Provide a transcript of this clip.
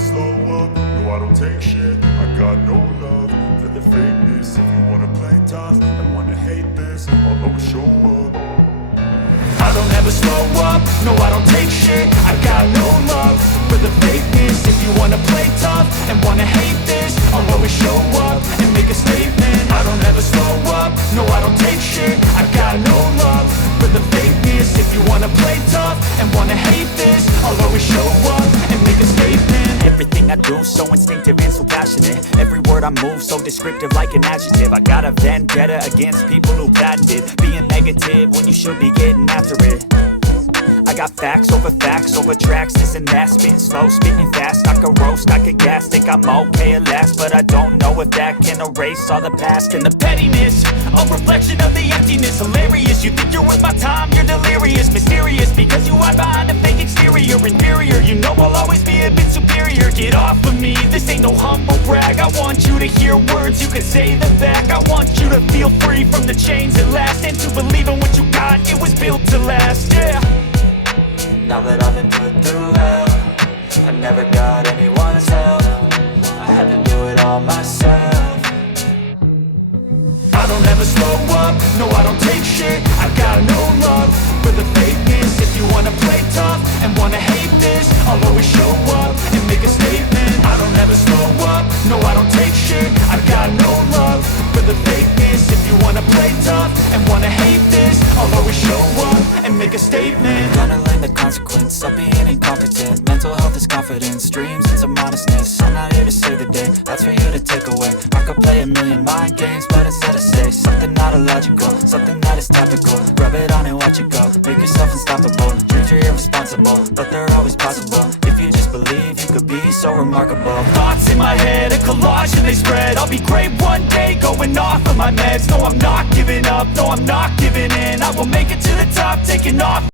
slow up, no I don't take shit. I got no love for the fakeness. If you wanna play tough and wanna hate this, I'll always show up. I don't ever slow up, no I don't take shit. I got no love for the fakeness. If you wanna play tough and wanna hate this, I'll always show up and make a statement. I don't ever slow up, no I don't take shit. I got no love for the fakeness. If you wanna play tough and wanna hate this, I'll always show up and make a statement. Everything I do so instinctive and so passionate. Every word I move so descriptive like an adjective. I got a vendetta against people who patented being negative when you should be getting after it. I got facts over tracks, this and that. Spitting slow, spitting fast, I could roast, I could gas. Think I'm okay at last, but I don't know if that can erase all the past. And the pettiness, a reflection of the emptiness. Hilarious, you think you're worth my time, you're delirious. Mysterious, because you hide behind a fake exterior. Inferior, you know I'll always be a bit superior. Get off of me, this ain't no humble brag. I want you to hear words, you can say them back. I want you to feel free from the chains at last, and to believe in what you got, it was built to last, yeah. Now that I've been put through hell, I never got anyone's help. I had to do it all myself. I don't ever slow up, no I don't take shit. I got no love for the fakeness. If you wanna play tough and wanna hate this, I'll always show up and make a statement. I don't ever slow up, no I don't take shit. I got no love for the fakeness. If you wanna play tough and wanna hate this, I'll always show up and make a statement. Gonna learn the consequence of being incompetent. Mental health is confidence, dreams and some honestness. I'm not here to save the day, that's for you to take away. I could play a million mind games, but instead I say something not illogical, something that is topical. Rub it on and watch it go, make yourself unstoppable. Dreams are irresponsible, but they're always possible. If you just believe, you could be so remarkable. Thoughts in my head, a collage and they spread. I'll be great one day, going off of my meds. No, I'm not giving up, no, I'm not giving in. I will make it to the top, taking off.